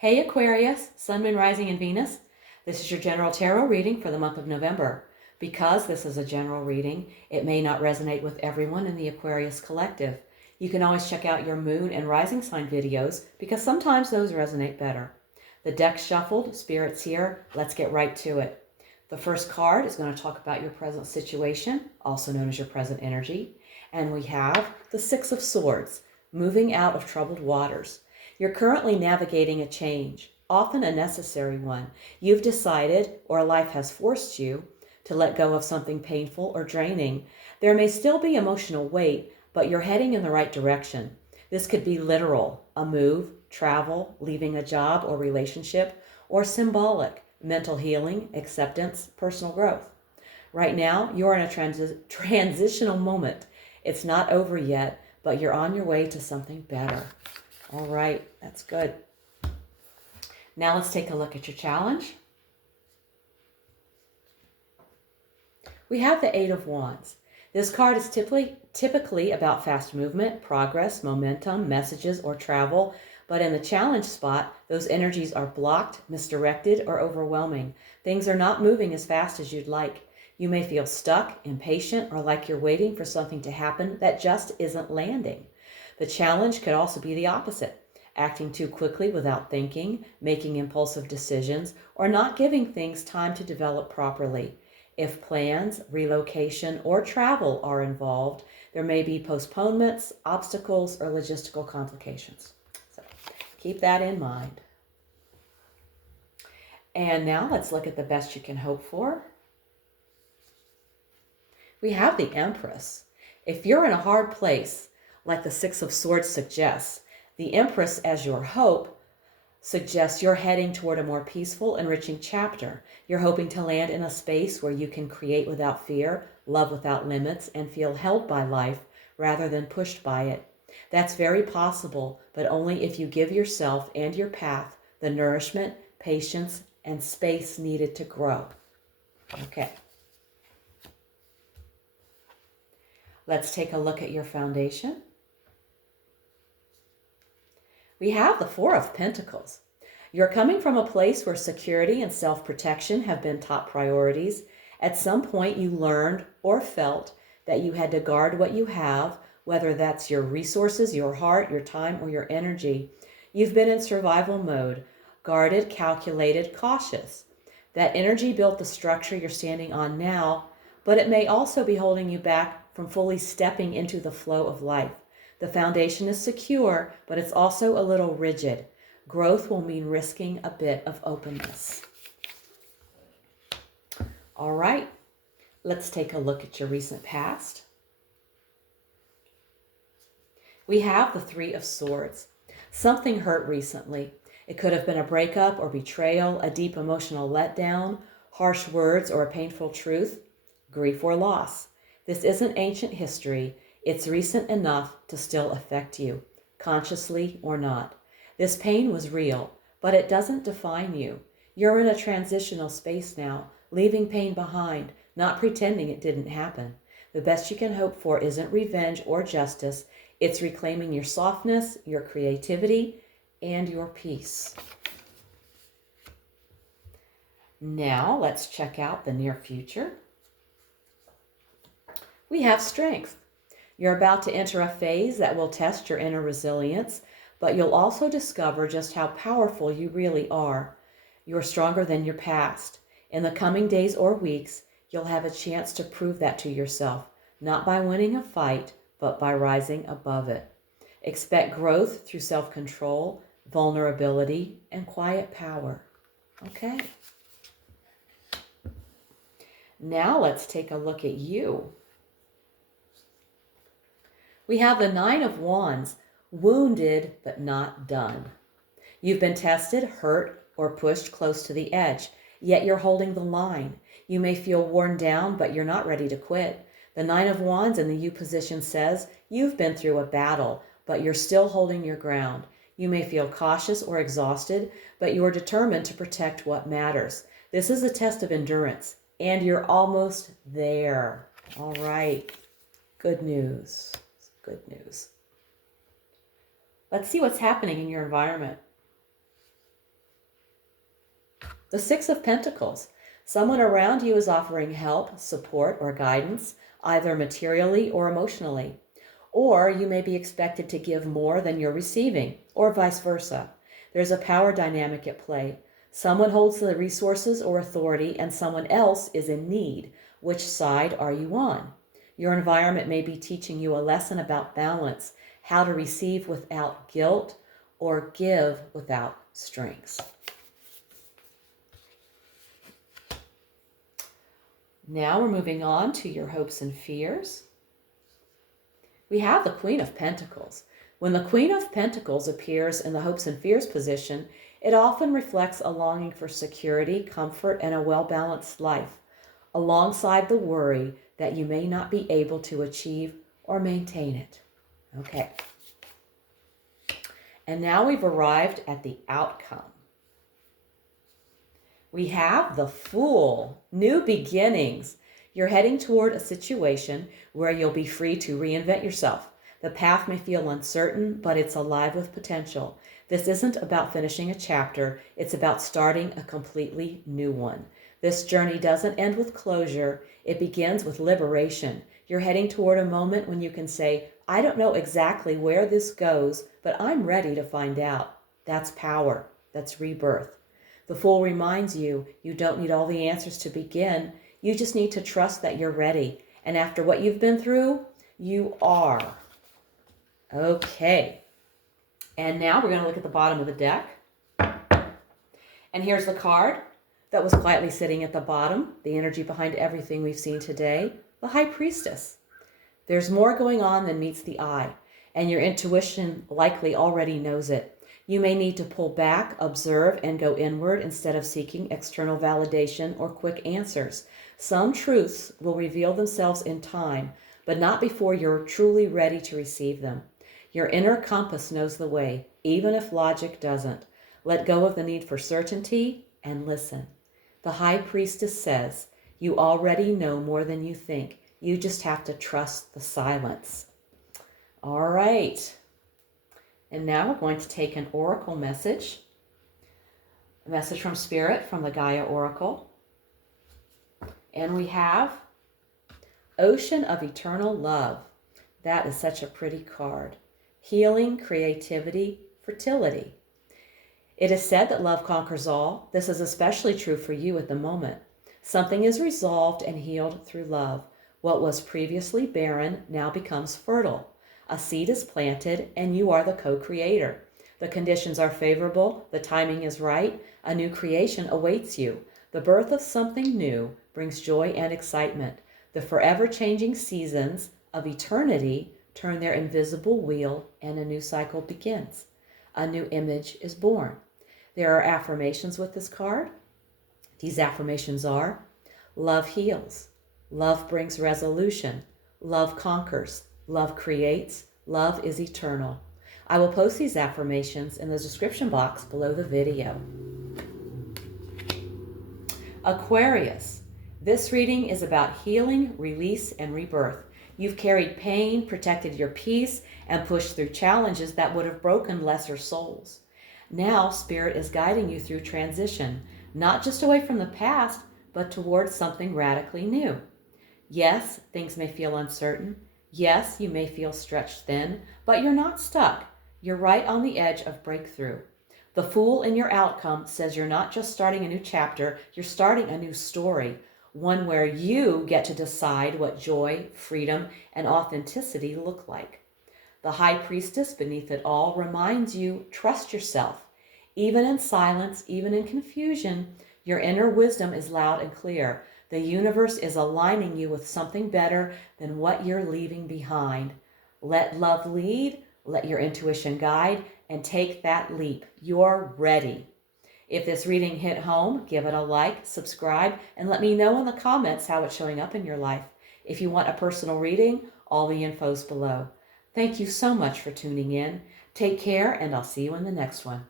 Hey Aquarius, Sun, Moon, Rising, and Venus. This is your general tarot reading for the month of November. Because this is a general reading, it may not resonate with everyone in the Aquarius collective. You can always check out your moon and rising sign videos because sometimes those resonate better. The deck's shuffled, spirit's here, let's get right to it. The first card is going to talk about your present situation, also known as your present energy. And we have the Six of Swords, moving out of troubled waters. You're currently navigating a change, often a necessary one. You've decided, or life has forced you, to let go of something painful or draining. There may still be emotional weight, but you're heading in the right direction. This could be literal, a move, travel, leaving a job or relationship, or symbolic, mental healing, acceptance, personal growth. Right now, you're in a transitional moment. It's not over yet, but you're on your way to something better. All right, that's good. Now let's take a look at your challenge. We have the Eight of Wands. This card is typically about fast movement, progress, momentum, messages, or travel, but in the challenge spot, those energies are blocked, misdirected, or overwhelming. Things are not moving as fast as you'd like. You may feel stuck, impatient, or like you're waiting for something to happen that just isn't landing. The challenge could also be the opposite, acting too quickly without thinking, making impulsive decisions, or not giving things time to develop properly. If plans, relocation, or travel are involved, there may be postponements, obstacles, or logistical complications. So keep that in mind. And now let's look at the best you can hope for. We have the Empress. If you're in a hard place, like the Six of Swords suggests, the Empress as your hope suggests you're heading toward a more peaceful, enriching chapter. You're hoping to land in a space where you can create without fear, love without limits, and feel held by life rather than pushed by it. That's very possible, but only if you give yourself and your path the nourishment, patience, and space needed to grow. Okay. Let's take a look at your foundation. We have the Four of Pentacles. You're coming from a place where security and self-protection have been top priorities. At some point you learned or felt that you had to guard what you have, whether that's your resources, your heart, your time, or your energy. You've been in survival mode, guarded, calculated, cautious. That energy built the structure you're standing on now, but it may also be holding you back from fully stepping into the flow of life. The foundation is secure, but it's also a little rigid. Growth will mean risking a bit of openness. All right, let's take a look at your recent past. We have the Three of Swords. Something hurt recently. It could have been a breakup or betrayal, a deep emotional letdown, harsh words, or a painful truth, grief or loss. This isn't ancient history. It's recent enough to still affect you, consciously or not. This pain was real, but it doesn't define you. You're in a transitional space now, leaving pain behind, not pretending it didn't happen. The best you can hope for isn't revenge or justice. It's reclaiming your softness, your creativity, and your peace. Now let's check out the near future. We have Strength. You're about to enter a phase that will test your inner resilience, but you'll also discover just how powerful you really are. You're stronger than your past. In the coming days or weeks, you'll have a chance to prove that to yourself, not by winning a fight, but by rising above it. Expect growth through self-control, vulnerability, and quiet power. Okay. Now let's take a look at you. We have the Nine of Wands, wounded but not done. You've been tested, hurt, or pushed close to the edge, yet you're holding the line. You may feel worn down, but you're not ready to quit. The Nine of Wands in the U position says you've been through a battle, but you're still holding your ground. You may feel cautious or exhausted, but you're determined to protect what matters. This is a test of endurance, and you're almost there. All right, good news. Good news. Let's see what's happening in your environment. The Six of Pentacles. Someone around you is offering help, support, or guidance, either materially or emotionally. Or you may be expected to give more than you're receiving, or vice versa. There's a power dynamic at play. Someone holds the resources or authority, and someone else is in need. Which side are you on? Your environment may be teaching you a lesson about balance, how to receive without guilt, or give without strings. Now we're moving on to your hopes and fears. We have the Queen of Pentacles. When the Queen of Pentacles appears in the hopes and fears position, it often reflects a longing for security, comfort, and a well-balanced life, alongside the worry that you may not be able to achieve or maintain it. Okay. And now we've arrived at the outcome. We have the Fool, new beginnings. You're heading toward a situation where you'll be free to reinvent yourself. The path may feel uncertain, but it's alive with potential. This isn't about finishing a chapter, it's about starting a completely new one. This journey doesn't end with closure, it begins with liberation. You're heading toward a moment when you can say, I don't know exactly where this goes, but I'm ready to find out. That's power, that's rebirth. The Fool reminds you, you don't need all the answers to begin. You just need to trust that you're ready. And after what you've been through, you are. Okay. And now we're going to look at the bottom of the deck. And here's the card that was quietly sitting at the bottom, the energy behind everything we've seen today, the High Priestess. There's more going on than meets the eye, and your intuition likely already knows it. You may need to pull back, observe, and go inward instead of seeking external validation or quick answers. Some truths will reveal themselves in time, but not before you're truly ready to receive them. Your inner compass knows the way, even if logic doesn't. Let go of the need for certainty and listen. The High Priestess says, you already know more than you think. You just have to trust the silence. All right. And now we're going to take an oracle message. A message from Spirit from the Gaia Oracle. And we have Ocean of Eternal Love. That is such a pretty card. Healing, creativity, fertility. It is said that love conquers all. This is especially true for you at the moment. Something is resolved and healed through love. What was previously barren now becomes fertile. A seed is planted and you are the co-creator. The conditions are favorable, the timing is right, a new creation awaits you. The birth of something new brings joy and excitement. The forever changing seasons of eternity turn their invisible wheel and a new cycle begins. A new image is born. There are affirmations with this card. These affirmations are, love heals, love brings resolution, love conquers, love creates, love is eternal. I will post these affirmations in the description box below the video. Aquarius. This reading is about healing, release, and rebirth. You've carried pain, protected your peace, and pushed through challenges that would have broken lesser souls. Now, Spirit is guiding you through transition, not just away from the past, but towards something radically new. Yes, things may feel uncertain. Yes, you may feel stretched thin, but you're not stuck. You're right on the edge of breakthrough. The Fool in your outcome says you're not just starting a new chapter, you're starting a new story, one where you get to decide what joy, freedom, and authenticity look like. The High Priestess beneath it all reminds you, trust yourself. Even in silence, even in confusion, your inner wisdom is loud and clear. The universe is aligning you with something better than what you're leaving behind. Let love lead, let your intuition guide, and take that leap. You're ready. If this reading hit home, give it a like, subscribe, and let me know in the comments how it's showing up in your life. If you want a personal reading, all the info's below. Thank you so much for tuning in. Take care, and I'll see you in the next one.